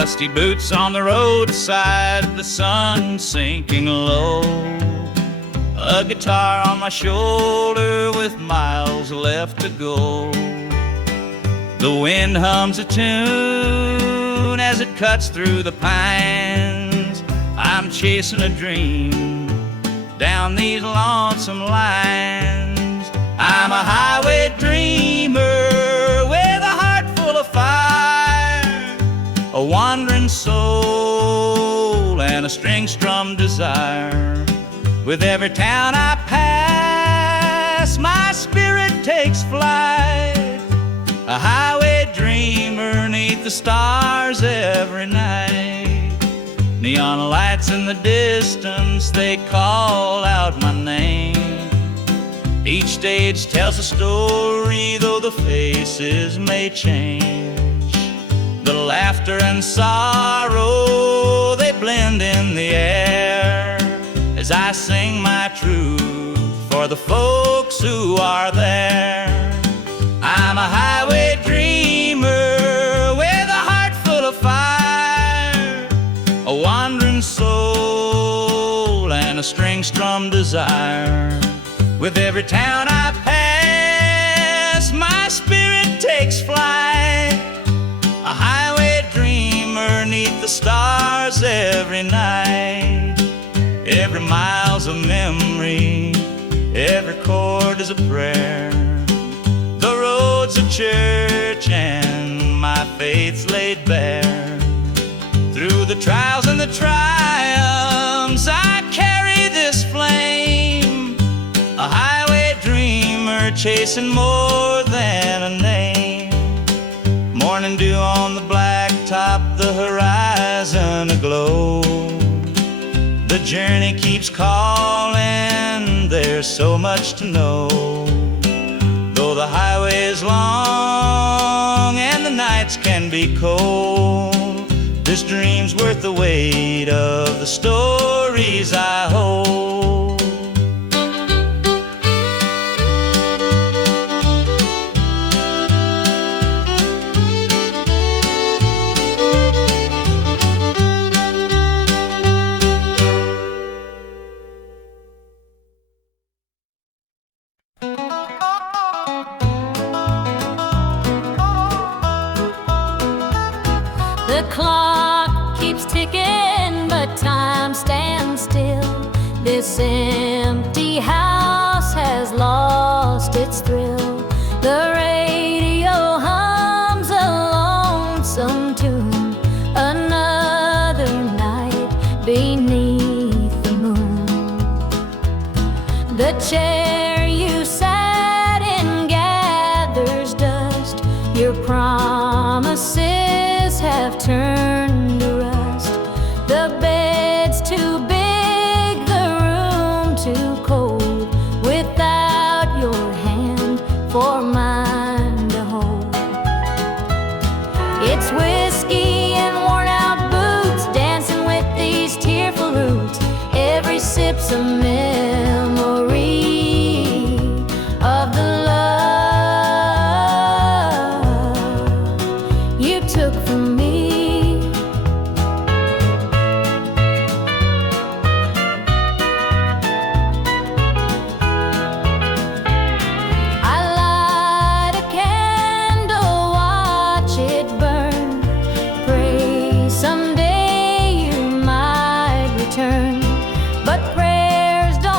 Dusty boots on the roadside, the sun sinking low. A guitar on my shoulder with miles left to go. The wind hums a tune as it cuts through the pines. I'm chasing a dream down these lonesome lines. I'm a highway dreamer with a heart full of fire, a wandering soul and a string-strummed desire. With every town I pass, my spirit takes flight, a highway dreamer 'neath the stars every night. Neon lights in the distance, they call out my name. Each stage tells a story, though the faces may change. The laughter and sorrow, they blend in the air as I sing my truth for the folks who are there. I'm a highway dreamer with a heart full of fire, a wandering soul and a string-strummed desire. With every town I pass, my spirit takes flight, a highway dreamer 'neath the stars every night. Every mile's a memory, every chord is a prayer. The road's a church and my faith's laid bare. Through the trials and the triumphs, I carry this flame, a highway dreamer chasing more than a name. Morning dew on the blacktop, the horizon aglow. The journey keeps calling, there's so much to know. Though the highway is long and the nights can be cold, this dream's worth the weight of the stories I hold. The clock keeps ticking, but time stands still. This empty house has lost its thrill. The radio hums a lonesome tune, another night beneath the moon. The chair you sat in gathers dust, your promises have turned to rust. The bed's too big, the room too cold, without your hand for mine to hold. It's whiskey and worn out boots, dancing with these tearful roots. Every sip's a memory of the love you took from me. I light a candle, watch it burn, pray someday you might return. But prayers don't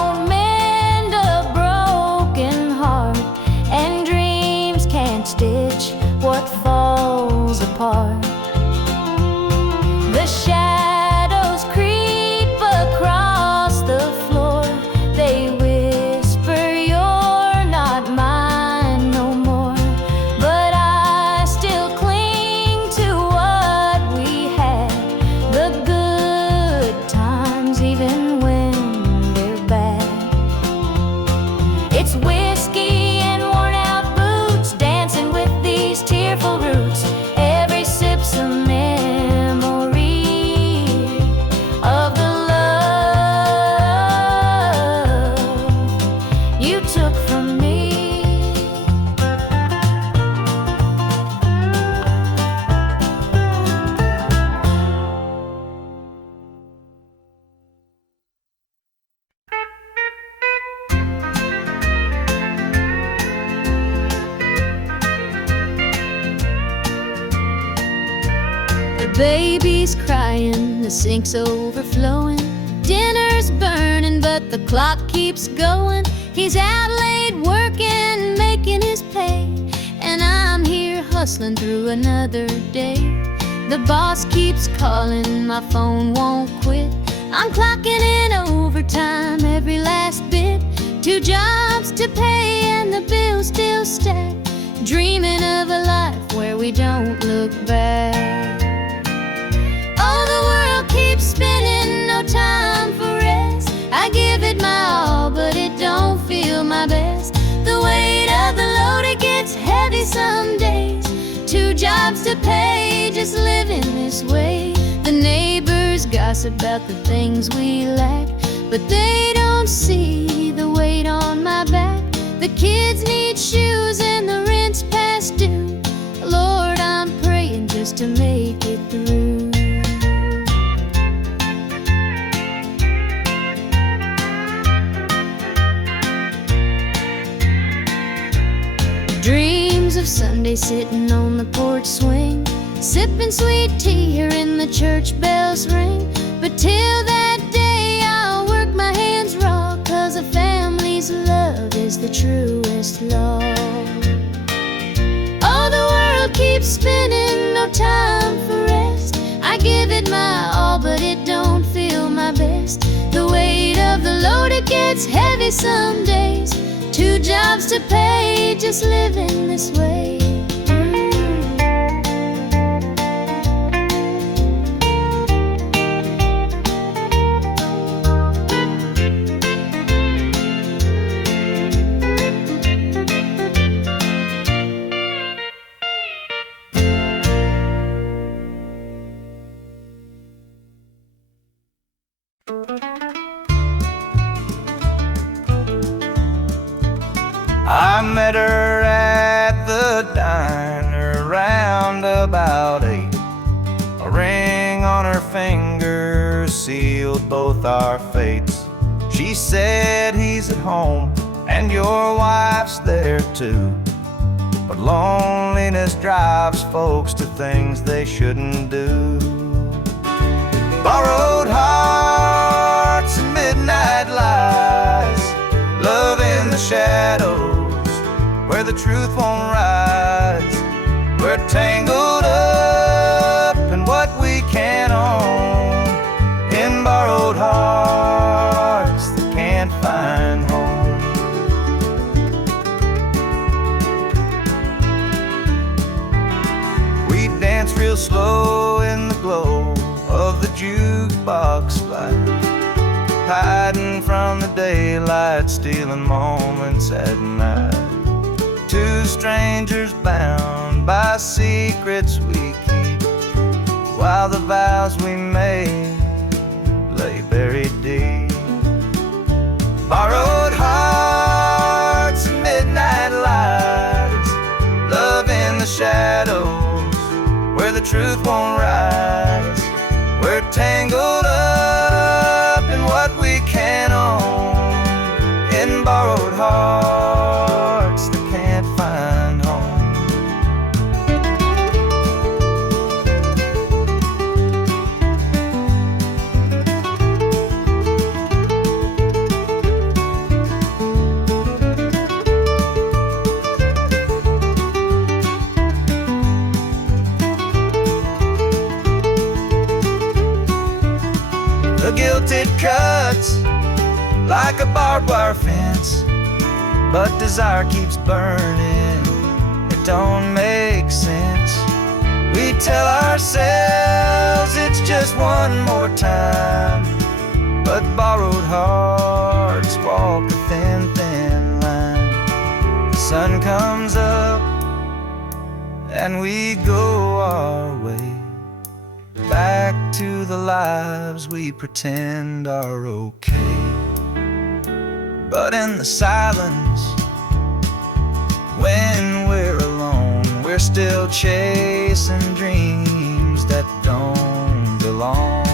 baby's crying, the sink's overflowing. Dinner's burning, but the clock keeps going. He's out late working, making his pay, and I'm here hustling through another day. The boss keeps calling, my phone won't quit. I'm clocking in overtime every last bit. 2 jobs to pay and the bills still stack. Dreaming of a life where we don't look back. Oh, the world keeps spinning, no time for rest. I give it my all, but it don't feel my best. The weight of the load, it gets heavy some days. 2 jobs to pay, just living this way. The neighbors gossip about the things we lack, but they don't see the weight on my back. The kids need shoes and the rent's past due. Lord, I'm praying just to make it through. Dreams of Sunday sitting on the porch swing, sipping sweet tea, hearing the church bells ring. But till that day I'll work my hands raw, 'cause a family's love is the truest law. Oh, the world keeps spinning, no time for rest. I give it my all, but it don't feel my best. The weight of the load, it gets heavy some days. 2 jobs to pay, just living this way. I met her at the diner round about 8. A ring on her finger sealed both our fates. She said he's at home and your wife's there too, but loneliness drives folks to things they shouldn't do. Borrowed hearts and midnight lies, love in the shadows where the truth won't rise. We're tangled up in what we can't own, in borrowed hearts that can't find home. We dance real slow in the glow of the jukebox light, hiding from the daylight, stealing moments at night. 2 strangers bound by secrets we keep, while the vows we made lay buried deep. Borrowed hearts and midnight lights, love in the shadows where the truth won't rise. We're tangled up in what we can't own, in borrowed hearts that can't find home. The guilt, it cuts like a barbed wire fence, but desire keeps burning. It don't make sense. We tell ourselves it's just one more time, but borrowed hearts walk a thin, thin line. The sun comes up and we go our way, back to the lives we pretend are okay. But in the silence, when we're alone, we're still chasing dreams that don't belong.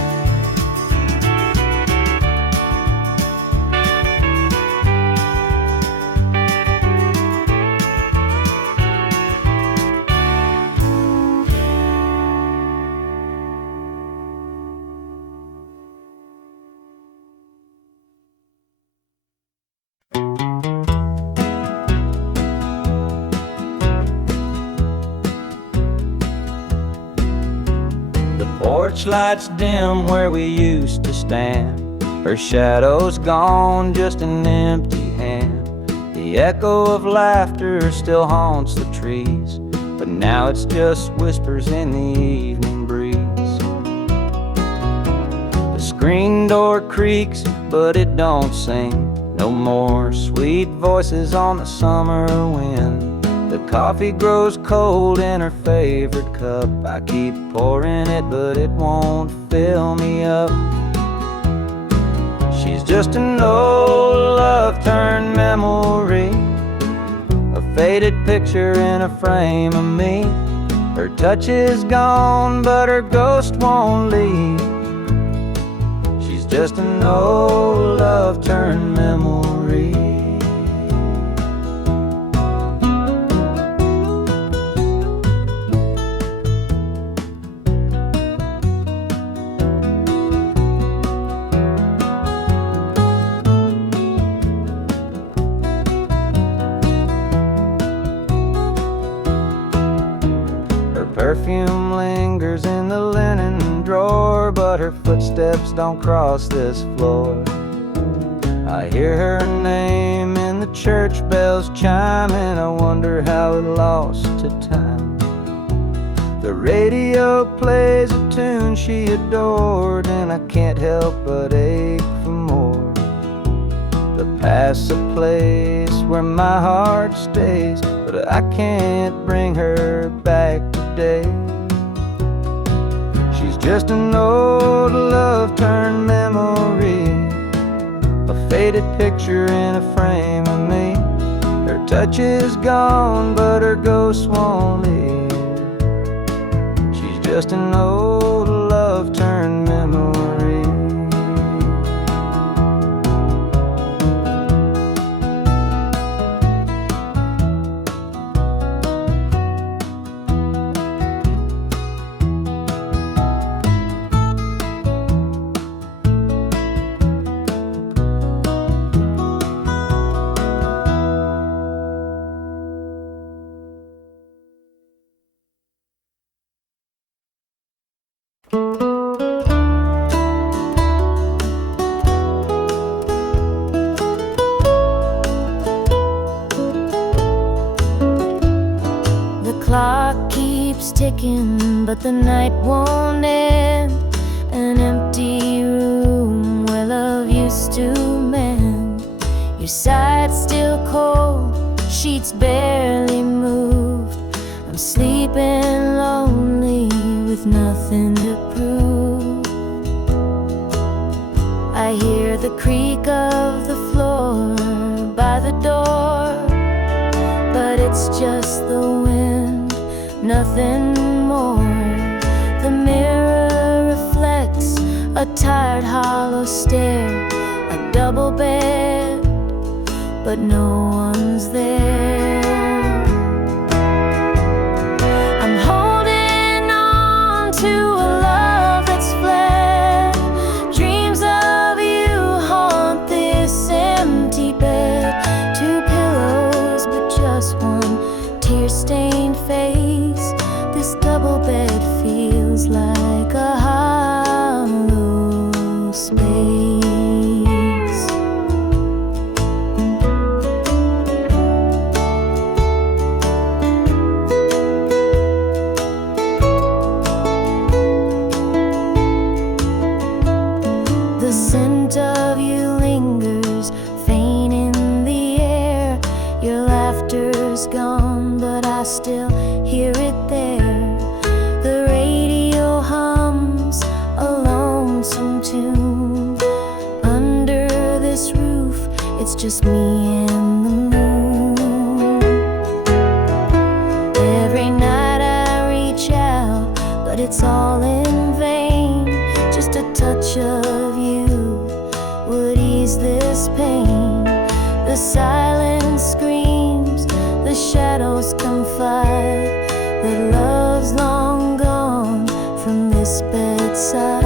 porch lights dim where we used to stand. Her shadow's gone, just an empty hand. The echo of laughter still haunts the trees, but now it's just whispers in the evening breeze. The screen door creaks, but it don't sing. No more sweet voices on the summer wind. The coffee grows cold in her favorite cup. I keep pouring it, but it won't fill me up. She's just an old love turned memory, a faded picture in a frame of me. Her touch is gone, but her ghost won't leave. She's just an old love turned memory. Perfume lingers in the linen drawer, but her footsteps don't cross this floor. I hear her name in the church bells chiming. I wonder how it lost to time. The radio plays a tune she adored, and I can't help but ache for more. The past's a place where my heart stays, but I can't bring her back today. She's just an old love turned memory, a faded picture in a frame of me. Her touch is gone, but her ghost won't leave. She's just an old love turned memory. Clock keeps ticking, but the night won't end. An empty room where love used to mend. Your side's still cold, sheets barely moved. I'm sleeping lonely with nothing to prove. I hear the creak of the floor by the door, but it's just the wind, nothing more. The mirror reflects a tired, hollow stare. A double bed, but no one's there. I'm holding on to a love that's fled. Dreams of you haunt this empty bed. Two pillows, but just one tear-stained face. This double bed feels like a hollow space. The scent of you lingers, faint in the air. Your laughter's gone, but I still hear it there. The radio hums a lonesome tune. Under this roof, it's just me and the moon. Every night I reach out, but it's all in vain. Just a touch of you would ease this pain. The silence screams, the shadows confide that love's long gone from this bedside.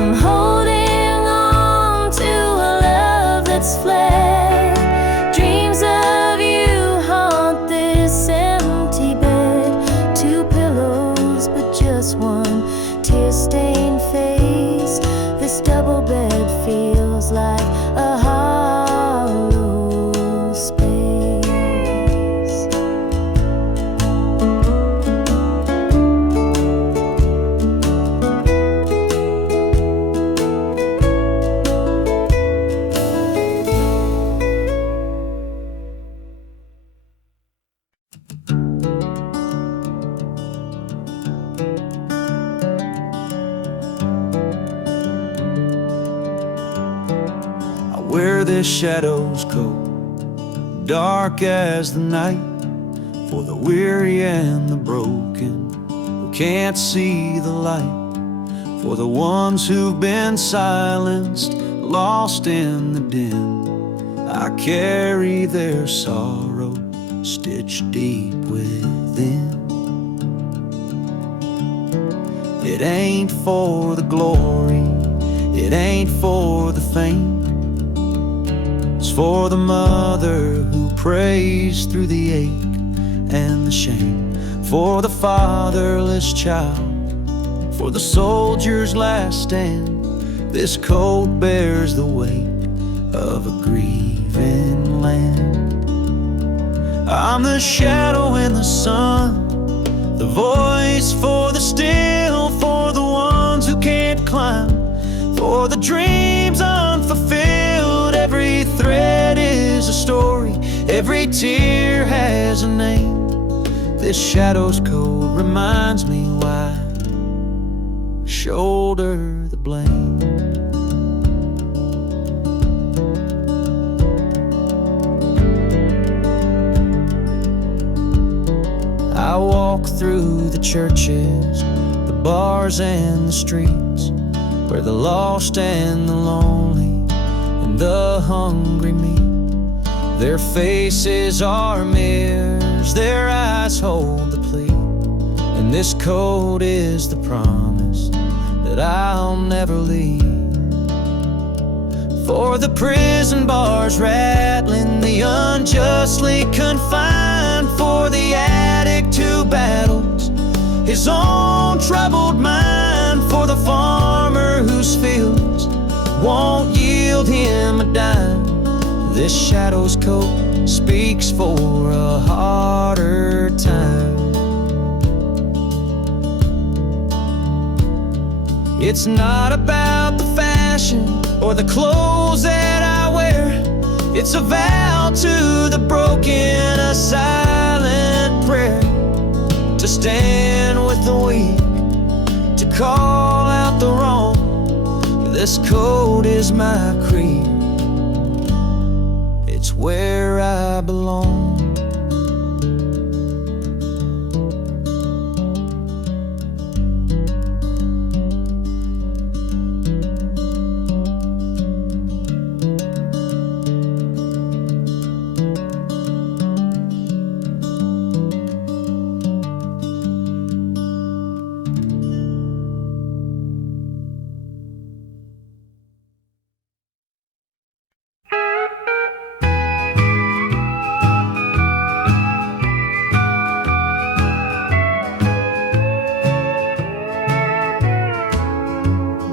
I'm holding on to a love that's fled. Dreams of you haunt this empty bed. Two pillows, this shadow's coat, dark as the night, for the weary and the broken who can't see the light, for the ones who've been silenced, lost in the din. I carry their sorrow stitched deep within. It ain't for the glory, it ain't for the fame. It's for the mother who prays through the ache and the shame, for the fatherless child, for the soldier's last stand. This coat bears the weight of a grieving land. I'm the shadow in the sun, the voice for the still, for the ones who can't climb, for the dreams unfulfilled. Every thread is a story, every tear has a name. This shadow's coat reminds me why I shoulder the blame. I walk through the churches, the bars and the streets, where the lost and the lonely and the hungry meet. Their faces are mirrors, their eyes hold the plea, and this coat is the promise that I'll never leave. For the prison bars rattling, the unjustly confined, for the addict who battles his own troubled mind, for the farmer whose fields won't yield him a dime. This shadow's coat speaks for a harder time. It's not about the fashion or the clothes that I wear. It's a vow to the broken, a silent prayer, to stand with the weak, to call out the wrong. This coat is my creed, it's where I belong.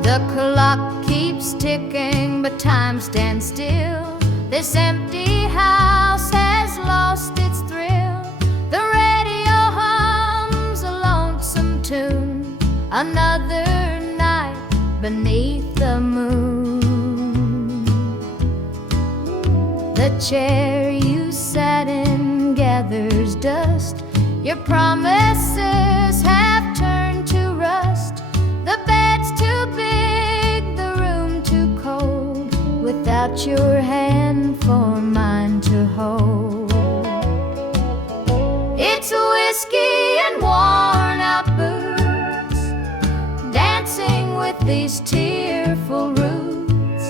The clock keeps ticking, but time stands still. This empty house has lost its thrill. The radio hums a lonesome tune, another night beneath the moon. The chair you sat in gathers dust. Your promises have turned to rust. The bed's too big, the room too cold, without your hand for mine to hold. It's whiskey and worn out boots, dancing with these tearful roots.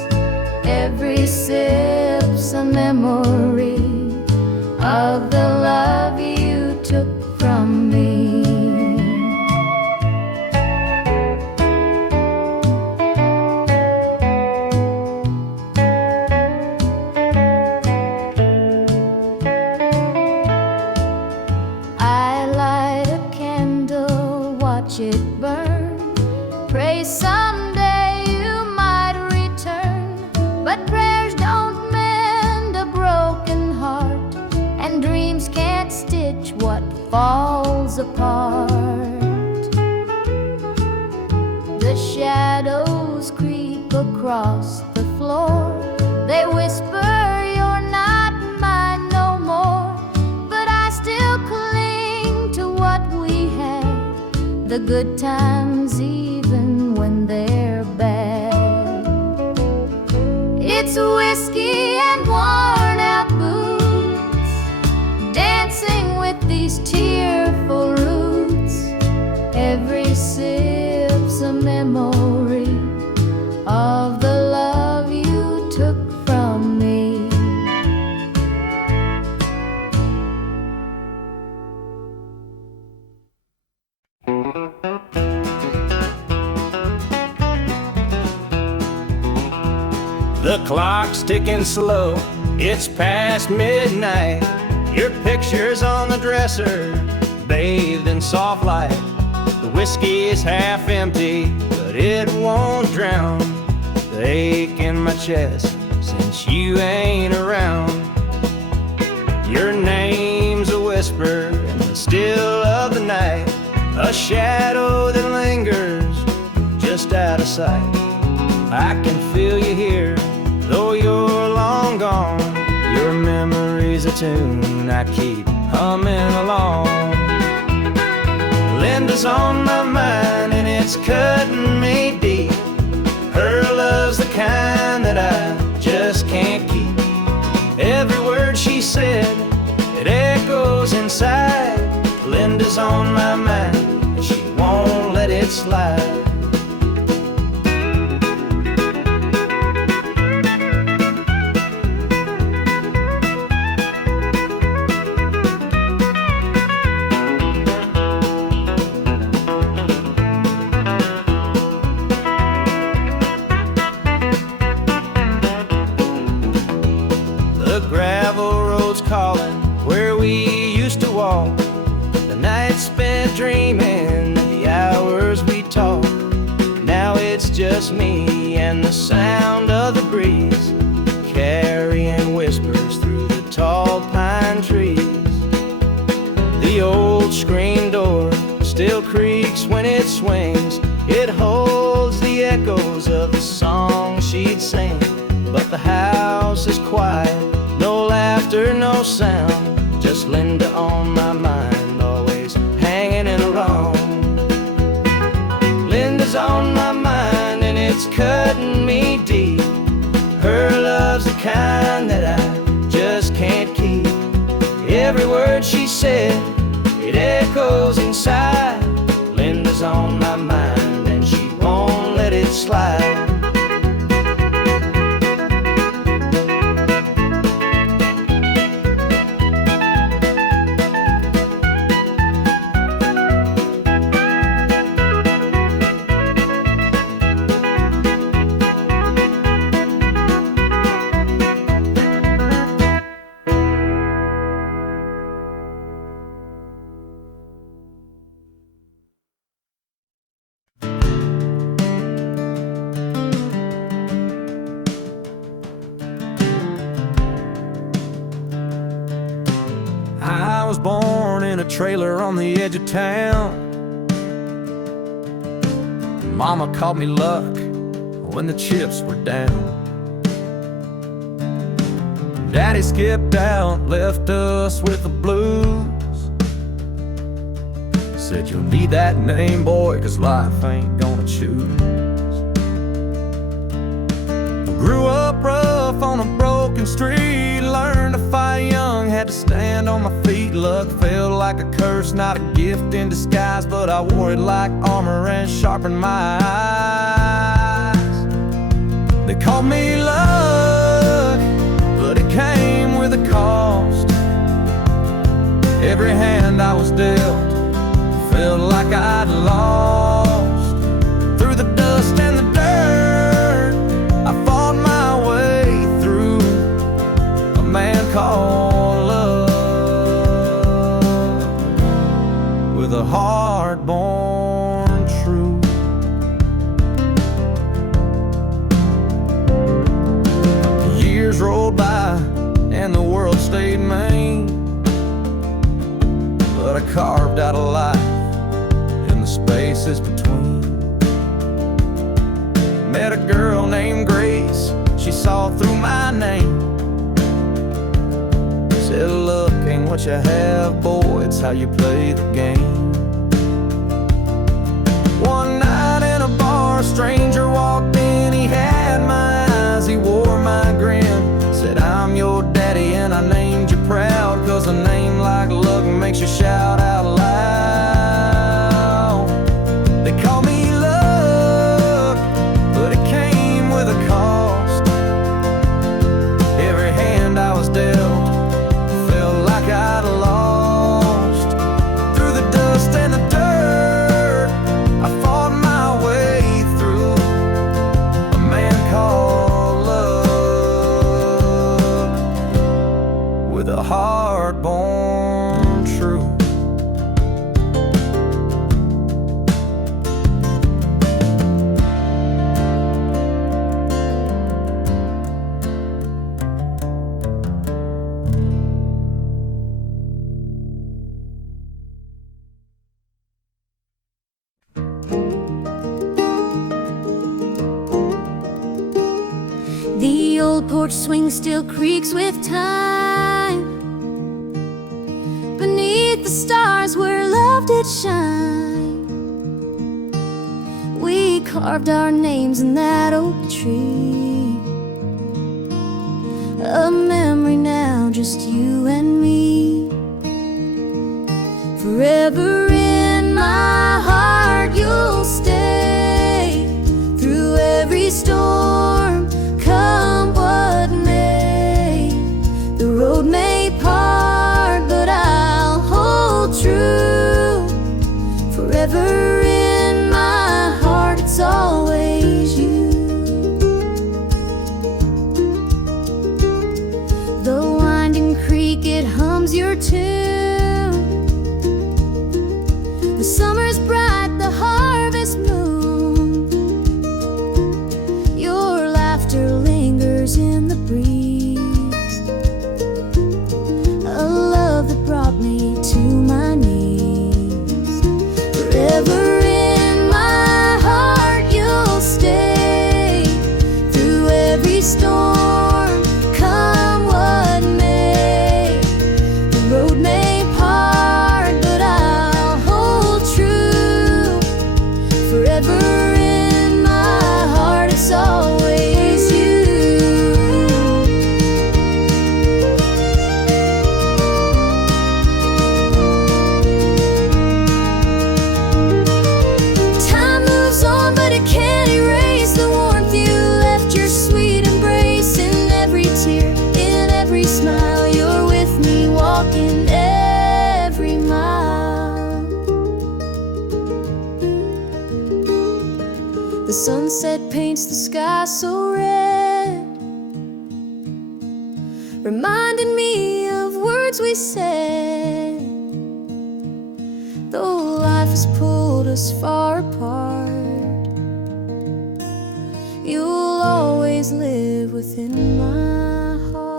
Every sip's a memory of the love you took from me. I light a candle, watch it burn, pray someday you might return. But prayers don't mend a broken heart, and dreams can't stitch what falls apart. The shadows creep across the floor, they whisper you're not mine no more. But I still cling to what we had, the good times even when they're bad. It's whiskey Clock's ticking slow, it's past midnight. Your picture's on the dresser, bathed in soft light. The whiskey is half empty, but it won't drown the ache in my chest since you ain't around. Your name's a whisper in the still of the night, a shadow that lingers just out of sight. I can feel you here, though you're long gone. Your memory's a tune I keep humming along. Linda's on my mind and it's cutting me deep. Her love's the kind that I just can't keep. Every word she said, it echoes inside. Linda's on my mind and she won't let it slide. The gravel road's calling where we used to walk. The nights spent dreaming, the hours we talked. Now it's just me and the sound of the breeze, carrying whispers through the tall pine trees. The old screen door still creaks when it swings. It holds the echoes of the song she'd sing. But the house is quiet, no laughter, no sound, just Linda on my mind, always hanging in along. Linda's on my mind and it's cutting me deep. Her love's the kind that I just can't keep. Every word she said, it echoes inside. Linda's on my mind and she won't let it slide. I was born in a trailer on the edge of town. Mama called me luck when the chips were down. Daddy skipped out, left us with the blues. Said you'll need that name, boy, 'cause life ain't gonna choose. Grew up rough on a broken street, learned to fight young, had to stand on my feet. Luck felt like a curse, not a gift in disguise, but I wore it like armor and sharpened my eyes. They called me luck, but it came with a cost. Every hand I was dealt felt like I'd lost. Through the dust and the dirt, I fought my way through a man called love, with a heart born true. Years rolled by and the world stayed mean, but I carved out a life in the spaces between. Met a girl named Grace, she saw through my name. Said luck ain't what you have, boy, it's how you play the game. One night in a bar, a stranger walked in, he had my eyes, he wore my grin. Said I'm your daddy and I named you proud, 'cause a name like luck makes you shout out loud. They call me luck, but it came with a cost. Every hand I was dealt felt like I'd lost. Through the dust and the dirt, I fought my way through with a heart born true. The old porch swing still creaks with time beneath the stars where love did shine. We carved our names in that oak tree, a memory now, just you and me. Forever in my heart you'll stay, through every storm, come what may. The road may part, but I'll hold true. Forever in my heart, it's always you. The winding creek, it hums your tune. The summer's bright, the harvest moon. Your laughter lingers in the breeze, a love that brought me to my knees. Forever in my heart you'll stay, through every storm, come what may. The road may part, but I'll hold true. Forever in my heart, it's always you. Time moves on, but it can't erase the warmth you left, your sweet embrace. In every tear, in every smile, you're with me, walking every mile. The sunset paints the sky so red, reminding me of words we said. Though life has pulled us far apart, you'll always live within my heart.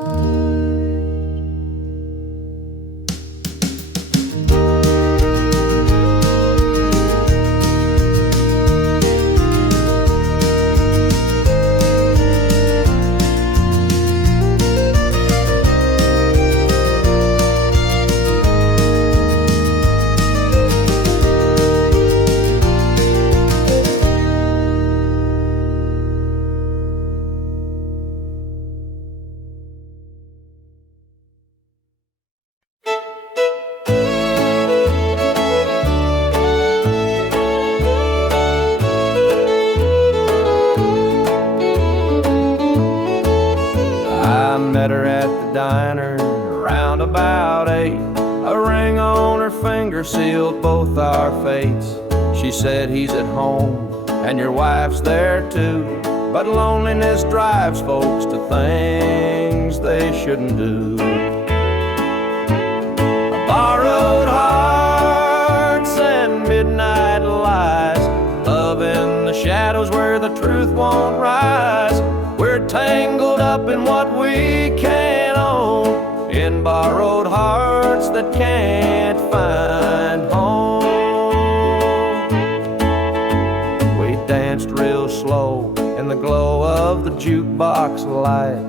I met her at the diner around about 8. A ring on her finger sealed both our fates. She said, he's at home and your wife's there too, but loneliness drives folks to things they shouldn't do. Borrowed hearts and midnight lies, love in the shadows where the truth won't rise. We're tangled up in what we can't own, in borrowed hearts that can't find home. We danced real slow in the glow of the jukebox light,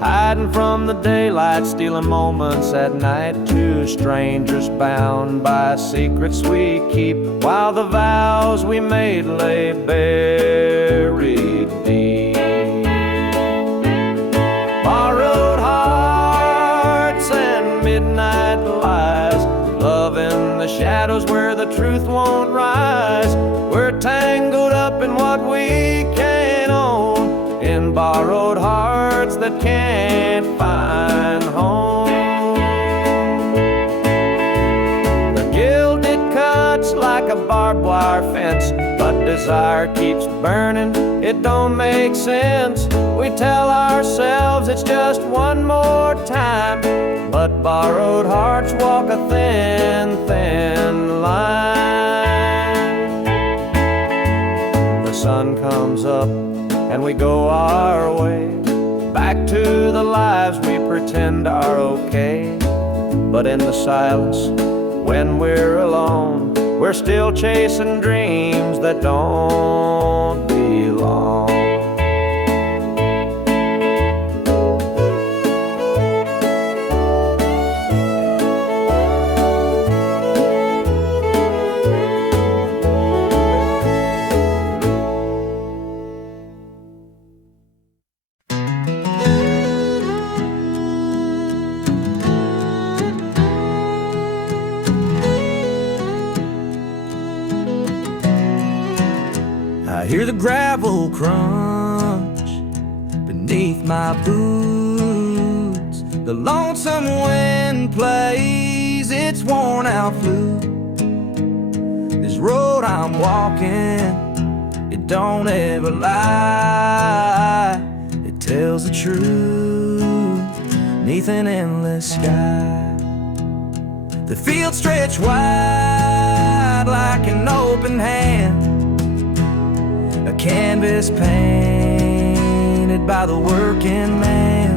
hiding from the daylight, stealing moments at night. Two strangers bound by secrets we keep, while the vows we made lay buried deep. Borrowed hearts and midnight lies, love in the shadows where the truth won't rise. We're tangled up in what we can't own, in borrowed hearts that can't find home. The gilded cuts like a barbed wire fence, but desire keeps burning, it don't make sense. We tell ourselves it's just one more time, but borrowed hearts walk a thin, thin line. The sun comes up and we go our way, back to the lives we pretend are okay. But in the silence, when we're alone, we're still chasing dreams that don't belong. I hear the gravel crunch beneath my boots. The lonesome wind plays its worn out flute. This road I'm walking, it don't ever lie. It tells the truth neath an endless sky. The fields stretch wide like an open hand, a canvas painted by the working man.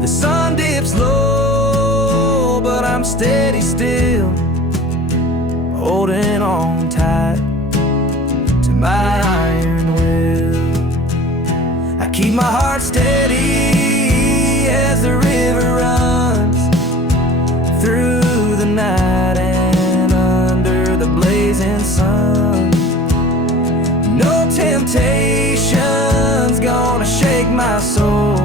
The sun dips low, but I'm steady still, holding on tight to my iron will. I keep my heart steady as the river runs through the night and under the blazing sun. No temptation's gonna shake my soul.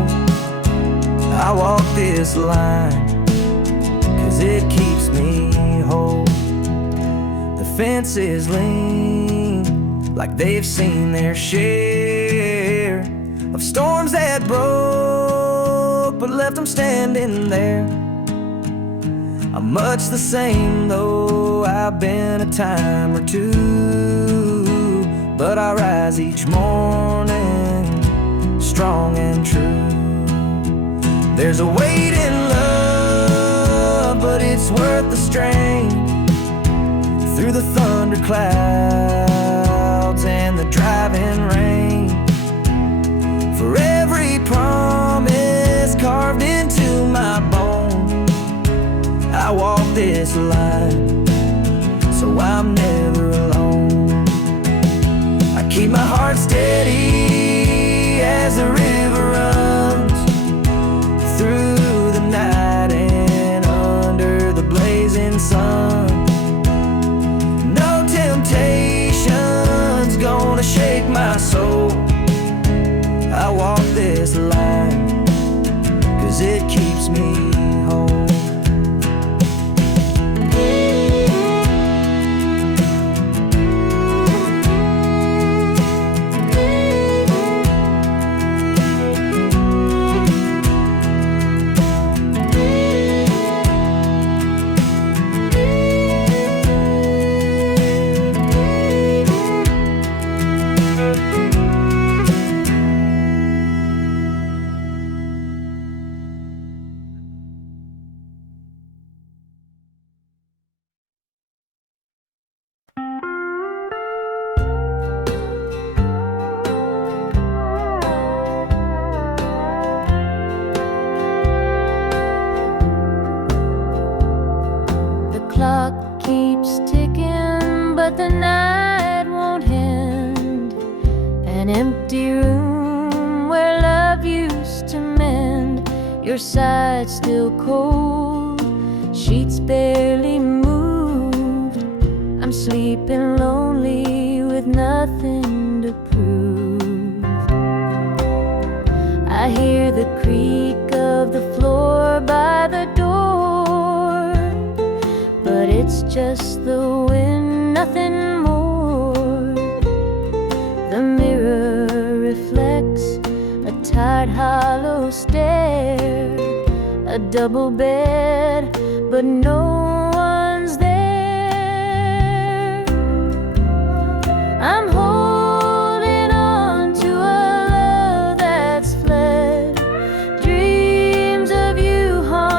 I walk this line 'cause it keeps me whole. The fences lean like they've seen their share of storms that broke but left them standing there. I'm much the same though I've been a time or two, but I rise each morning strong and true. There's a weight in love, but it's worth the strain. Through the thunder clouds and the driving rain, for every promise carved into my bone, I walk this line so I'm never alone. I keep my heart steady as the river runs through the night and under the blazing sun. No temptation's gonna shake my soul. I walk this line 'cause it keeps me whole. Clock keeps ticking, but the night won't end. An empty room where love used to mend. Your side still cold, sheets barely moved. I'm sleeping lonely with nothing to prove. I hear the creak of the floor by the door, but it's just the wind, nothing more. The mirror reflects a tired, hollow stare. A double bed, but no one's there. I'm holding on to a love that's fled. Dreams of you haunt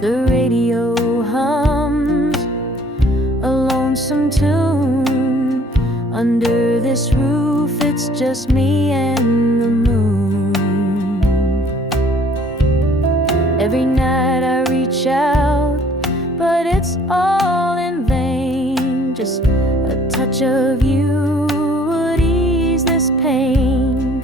The radio hums a lonesome tune. Under this roof it's just me and the moon. Every night I reach out, but it's all in vain. Just a touch of you would ease this pain.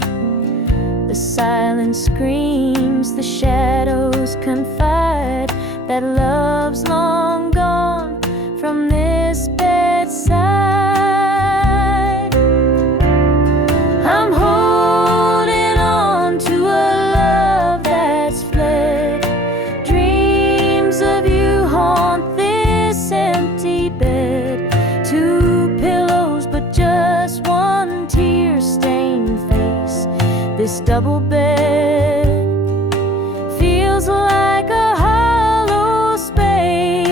The silence screams, the shadows confide that love's long gone from this bedside. I'm holding on to a love that's fled. Dreams of you haunt this empty bed. Two pillows but just one tear-stained face. This double bed feels like a hollow space.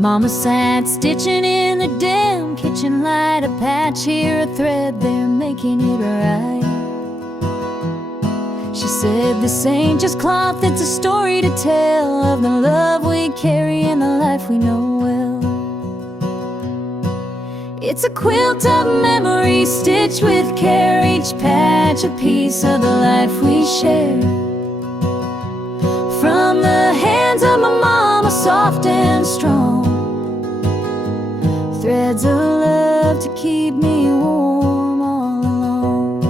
Mama sat stitching in the damn kitchen light. A patch here, a thread there, making it right. She said this ain't just cloth, it's a story to tell of the love we carry and the life we know well. It's a quilt of memories stitched with care, each patch a piece of the life we share. From the hands of my mama, soft and strong, threads of love to keep me warm all along.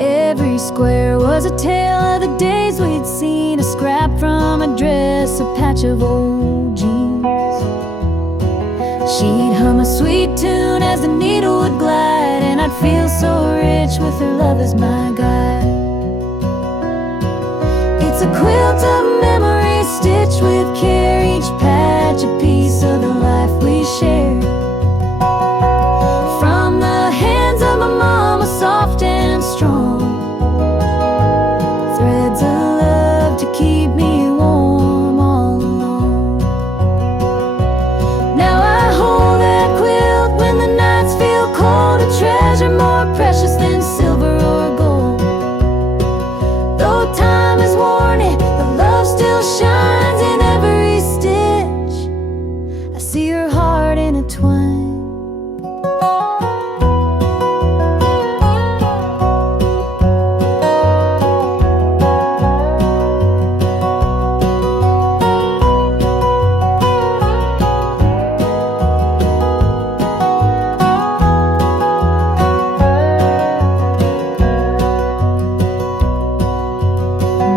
Every square was a tale of the days we'd seen, a scrap from a dress, a patch of old jeans. She'd hum a sweet tune as the needle would glide, and I'd feel so rich with her love as my guide. It's a quilt of memories stitched with care, each patch a piece of the life we share. From the hands of my mama, soft and strong, threads of love to keep me warm all along. Now I hold that quilt when the nights feel cold, a treasure more precious than silver or gold. Though time has worn it, the love still shines in every stitch. I see her heart intertwined.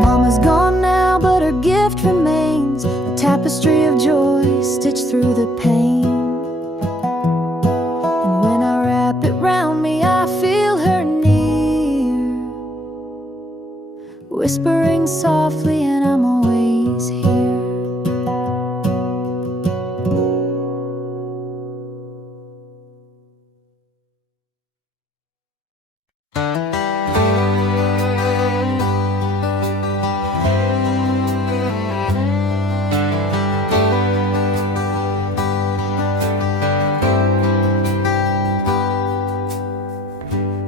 Mama's gone now, but her gift remains, a tapestry of joy stitched through the pain. And when I wrap it round me, I feel her near, whispering softly, and I'm always here.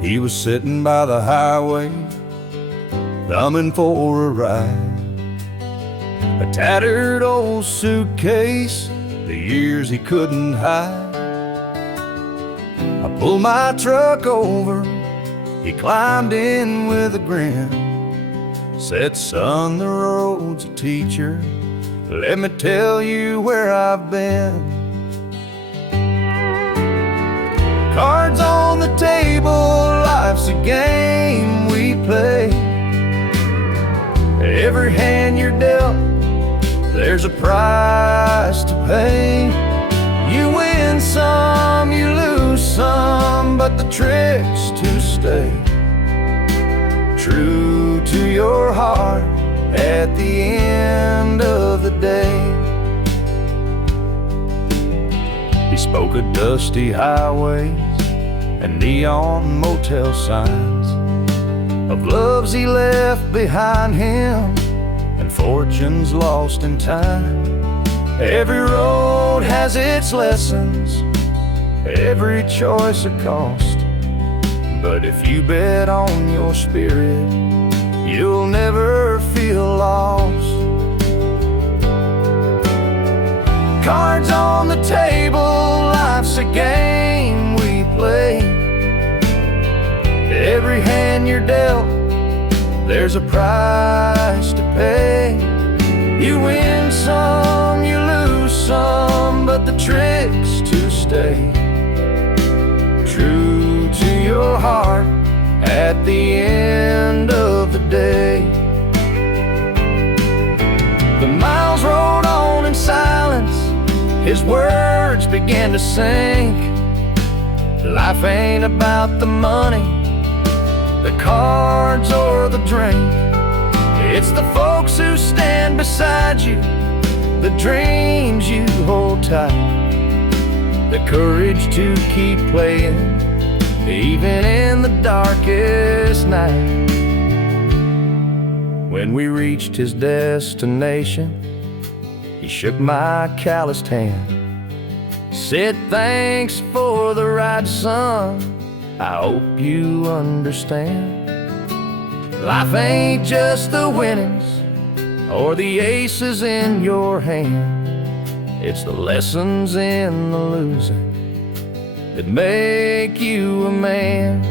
He was sitting by the highway, thumbing for a ride. A tattered old suitcase, the years he couldn't hide. I pulled my truck over, he climbed in with a grin. Said, son, the road's a teacher, let me tell you where I've been. Cards on the table, life's a game we play. Every hand you're dealt, there's a price to pay. You win some, you lose some, but the trick's to stay true to your heart at the end of the day. He spoke of dusty highways and neon motel signs, of loves he left behind him and fortunes lost in time. Every road has its lessons, every choice a cost, but if you bet on your spirit, you'll never feel lost. Cards on the table, life's a game we play. Every hand you're dealt, there's a price to pay. You win some, you lose some, but the trick's to stay true to your heart at the end of the day. The miles rolled on in silence, his words began to sink. Life ain't about the money, the cards or the drink. It's the folks who stand beside you, the dreams you hold tight, the courage to keep playing even in the darkest night. When we reached his destination, he shook my calloused hand, said thanks for the ride, son, I hope you understand. Life ain't just the winnings or the aces in your hand, it's the lessons in the losing that make you a man.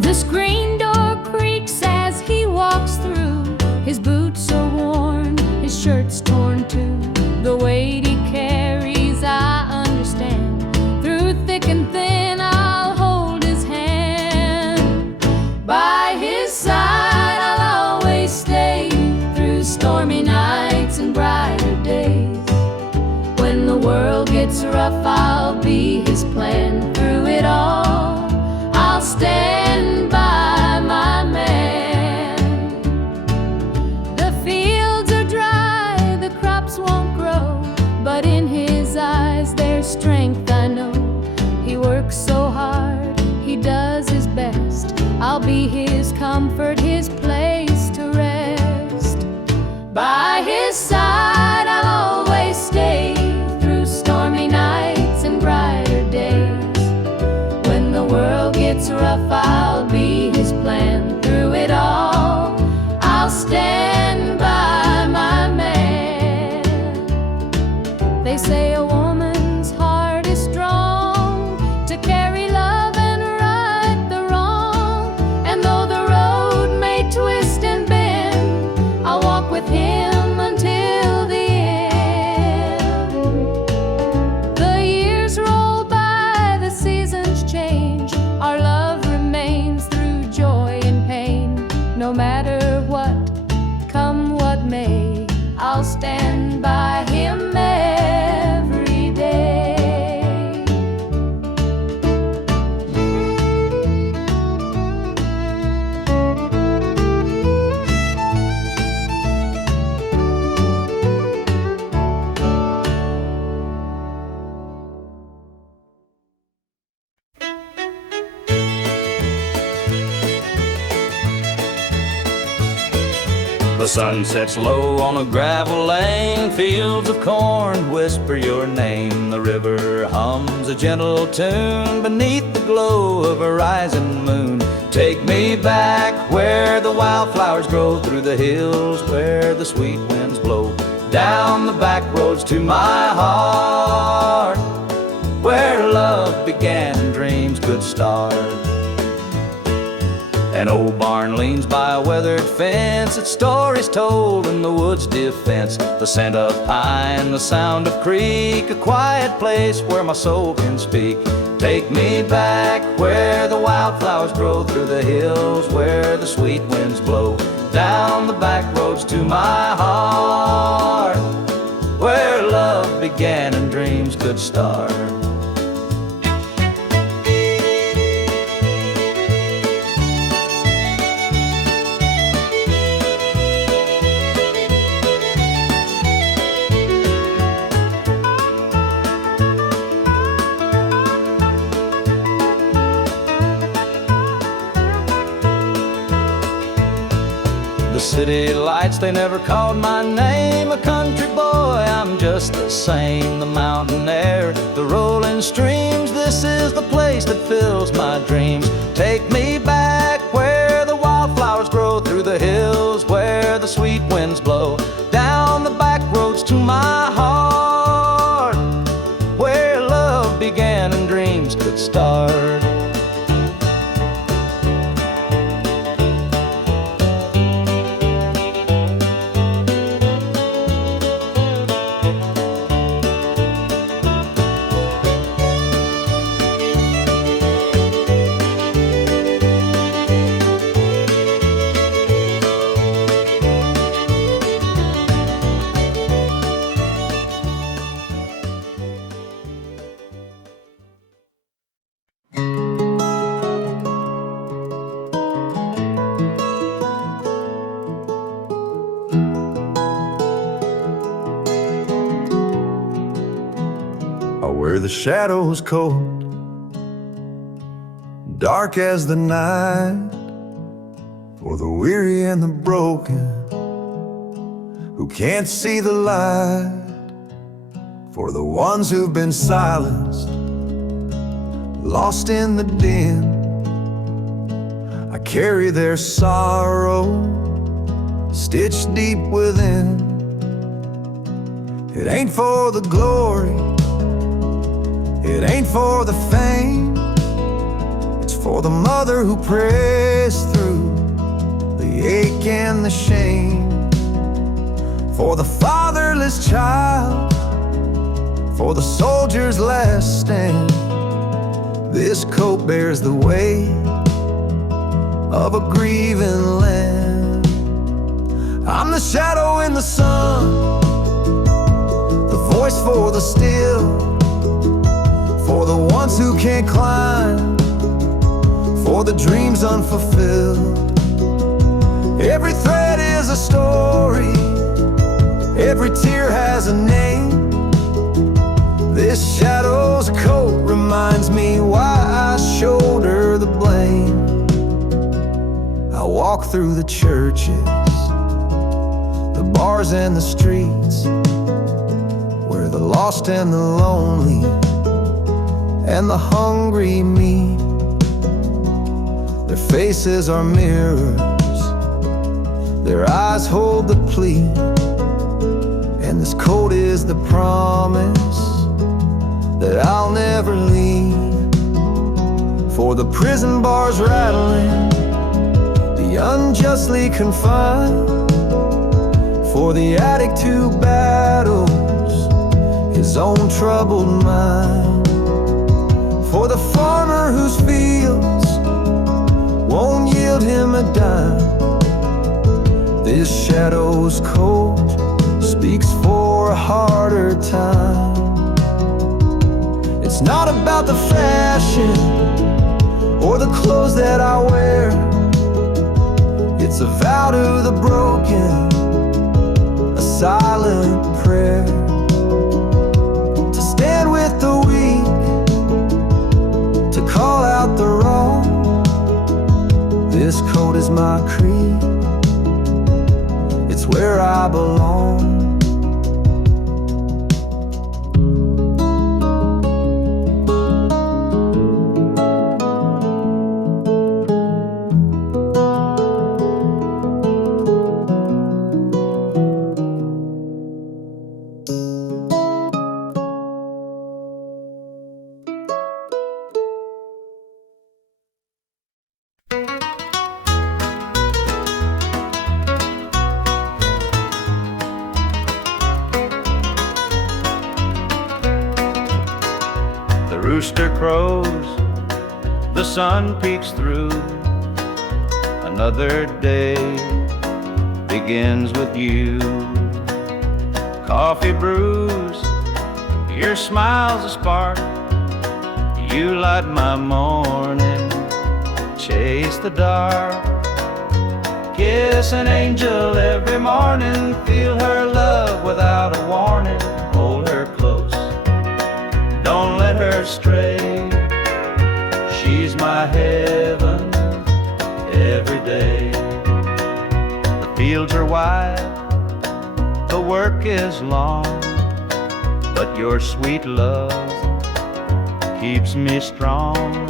The screen door creaks as he walks through. His boots are worn, his shirt's torn too. The weight he carries, I understand. Through thick and thin, I'll hold his hand. By his side, I'll always stay. Through stormy nights and brighter days. When the world gets rough, I'll be his plan. Through it all, I'll stand by my man. The fields are dry, the crops won't grow, but in his eyes there's strength, I know. He works so hard, he does his best. I'll be his comfort, his place to rest. By his side I'll always stay. Through stormy nights and brighter days. When the world gets rough, I'll be his plan. Through it all, I'll stand by my man. They say a woman's heart is strong to carry love and right the wrong. And though the road may twist and bend, I'll walk with him until the end. The years roll by, the seasons change. Our love remains through joy and pain. No matter what, come what may, I'll stand by him every day. The sun sets low on a gravel lane, fields of corn whisper your name. The river hums a gentle tune beneath the glow of a rising moon. Take me back where the wildflowers grow, through the hills where the sweet winds blow, down the back roads to my heart, where love began and dreams could start. An old barn leans by a weathered fence, its stories told in the wood's defense. The scent of pine, the sound of creek, a quiet place where my soul can speak. Take me back where the wild wildflowers grow through the hills where the sweet winds blow. Down the back roads to my heart, where love began and dreams could start. The city lights, they never called my name. A country boy, I'm just the same. The mountain air, the rolling streams, this is the place that fills my dreams. Take me back where the wildflowers grow, through the hills where the sweet winds blow. Down the back roads to my heart, where love began and dreams could start. Where the shadows cold, dark as the night, for the weary and the broken who can't see the light, for the ones who've been silenced, lost in the din. I carry their sorrow stitched deep within. It ain't for the glory, it ain't for the fame, it's for the mother who prays through the ache and the shame, for the fatherless child, for the soldier's last stand. This coat bears the weight of a grieving land. I'm the shadow in the sun, the voice for the still, for the ones who can't climb, for the dreams unfulfilled. Every thread is a story, every tear has a name. This shadow's coat reminds me why I shoulder the blame. I walk through the churches, the bars and the streets, where the lost and the lonely and the hungry meet. Their faces are mirrors, their eyes hold the plea, and this coat is the promise that I'll never leave. For the prison bars rattling, the unjustly confined, for the addict who battles his own troubled mind, for the farmer whose fields won't yield him a dime. This shadow's coat speaks for a harder time. It's not about the fashion or the clothes that I wear, it's a vow to the broken, a silent prayer, to stand with the weak, to call out the wrong. This coat is my creed, it's where I belong. The rooster crows, the sun peeks through. Another day begins with you. Coffee brews, your smile's a spark. You light my morning, chase the dark. Kiss an angel every morning, feel her love without a warning. Hold her close, don't let her stray. She's my heaven every day. The fields are wide, the work is long, but your sweet love keeps me strong.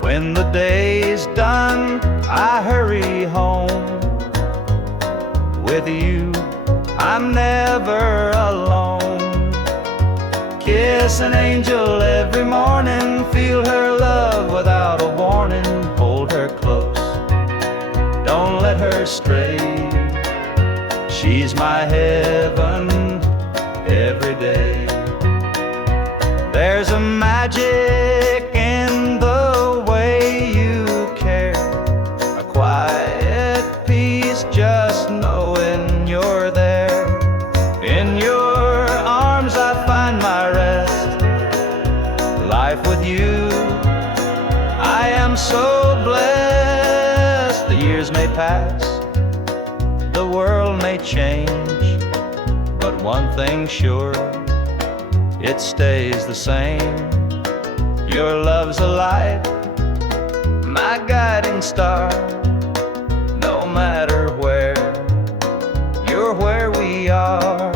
When the day's done, I hurry home. With you, I'm never alone. Kiss an angel every morning, feel her love without a warning. Hold her close, don't let her stray. She's my heaven every day. There's a magic in the way you care, a quiet peace just knowing you're there. In your arms I find my rest. Life with you, I am so blessed. The years may pass, the world may change, but one thing's sure, it stays the same. Your love's a light, my guiding star. No matter where, you're where we are.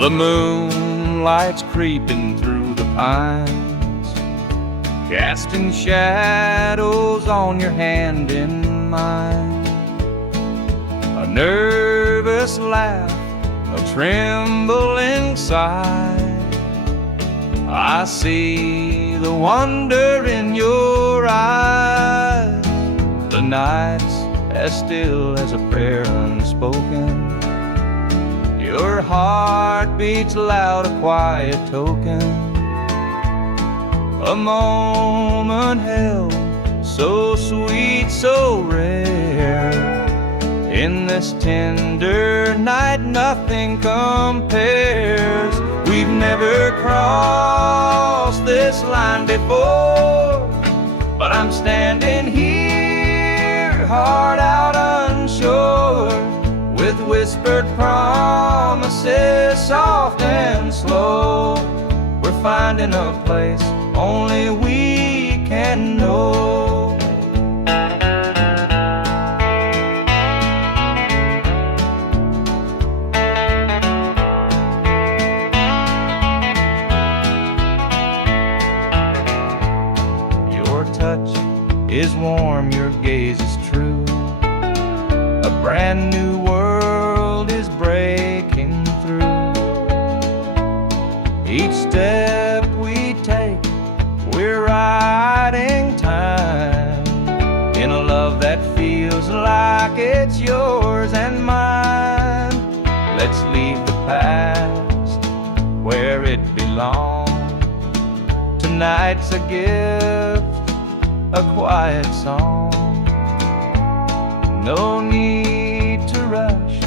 The moonlight's creeping through the pines, casting shadows on your hand in mine. A nervous laugh, a trembling sigh. I see the wonder in your eyes. The night's as still as a prayer unspoken. Your heart beats loud, a quiet token. A moment held, so sweet, so rare. In this tender night, nothing compares. We've never crossed this line before, but I'm standing here, heart out unsure, with whispered promises, soft and slow. We're finding a place only we can know. Your touch is warm, your gaze is true. A brand new world is breaking through. Each step we take, we're riding time in a love that feels like it's yours and mine. Let's leave the past where it belongs. Tonight's a gift, a quiet song. No need to rush,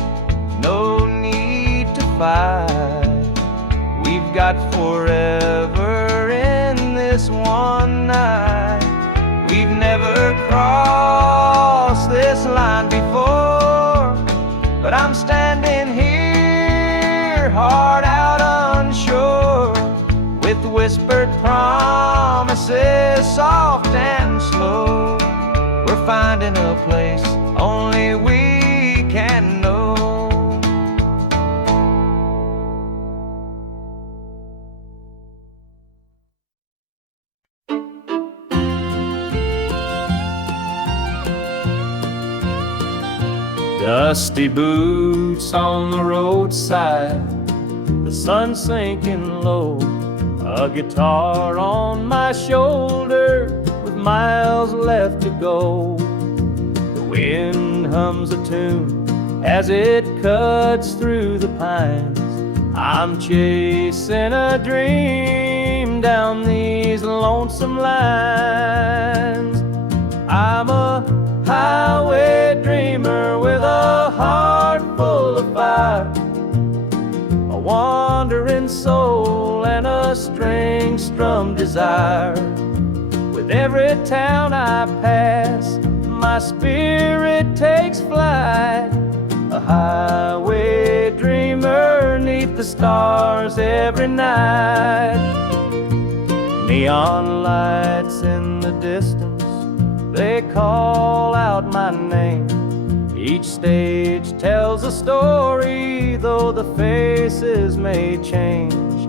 no need to fight. We've got forever in this one night. We've never crossed this line before, but I'm standing here, heart out unsure, with whispered promises, soft and slow. We're finding a place only we can know. Dusty boots on the roadside, the sun sinking low, a guitar on my shoulder with miles left to go. The wind hums a tune as it cuts through the pines. I'm chasing a dream down these lonesome lines. I'm a highway dreamer with a heart full of fire, a wandering soul and a string-strummed desire. With every town I pass, my spirit takes flight, a highway dreamer 'neath the stars every night. Neon lights in the distance, they call out my name. Each stage tells a story, though the faces may change.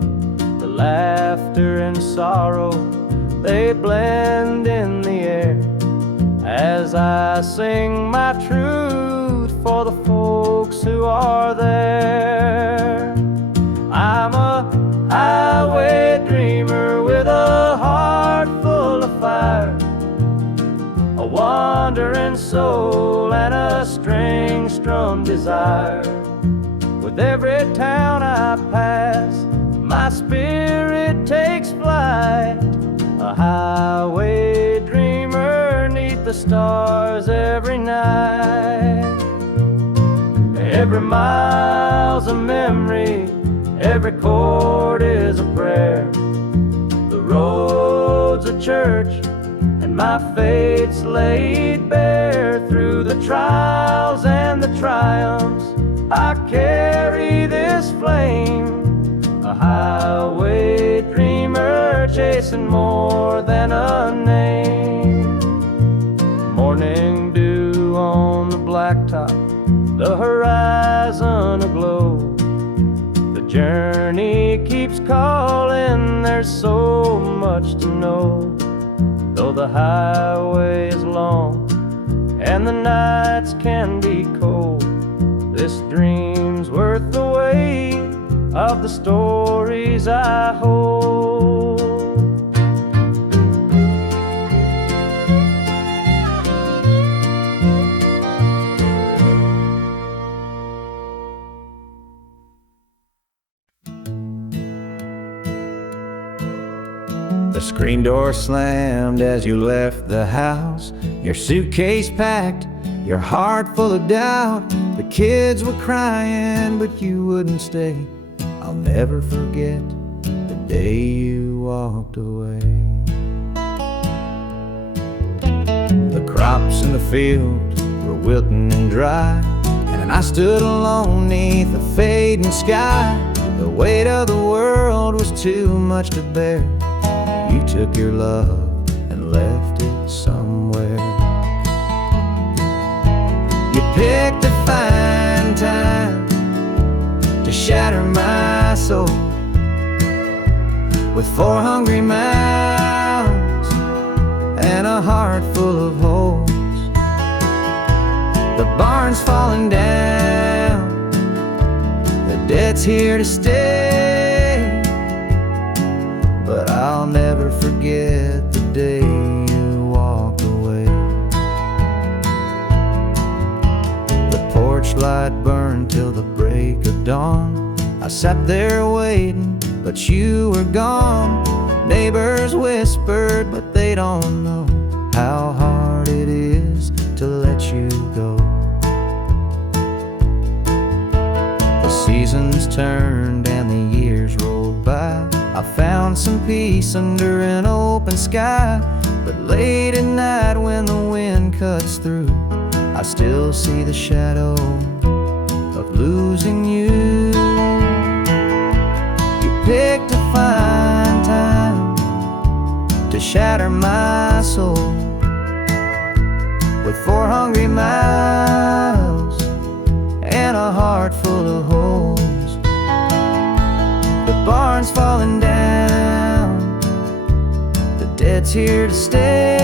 The laughter and sorrow, they blend in the air as I sing my truth for the folks who are there. I'm a highway dreamer with a heart full of fire, a wandering soul and a string-strummed desire. With every town I pass, my spirit takes flight, a highway dreamer 'neath the stars every night. Every mile's a memory, every chord is a prayer. The road's a church, and my fate's laid bare. Through the trials and the triumphs, I carry this flame, a highway dreamer chasing more than a name. Morning dew on the blacktop, the horizon aglow. The journey keeps calling, there's so much to know. Though the highway is long and the nights can be cold, this dream's worth the weight of the stories I hold. The screen door slammed as you left the house, your suitcase packed, your heart full of doubt. The kids were crying, but you wouldn't stay. I'll never forget the day you walked away. The crops in the field were wilting and dry, and I stood alone neath the fading sky. The weight of the world was too much to bear. You took your love and left it somewhere. You picked a fine time to shatter my soul with 4 hungry mouths and a heart full of holes. The barn's falling down, the debt's here to stay, but I'll never forget the day you walked away. The porch light burned till the break of dawn. I sat there waiting, but you were gone. Neighbors whispered, but they don't know how hard it is to let you go. The seasons turned and the years rolled by. I found some peace under an open sky, but late at night when the wind cuts through, I still see the shadow of losing you. You picked a fine time to shatter my soul with 4 hungry mouths and a heart full of holes. The barn's falling down, the debt's here to stay,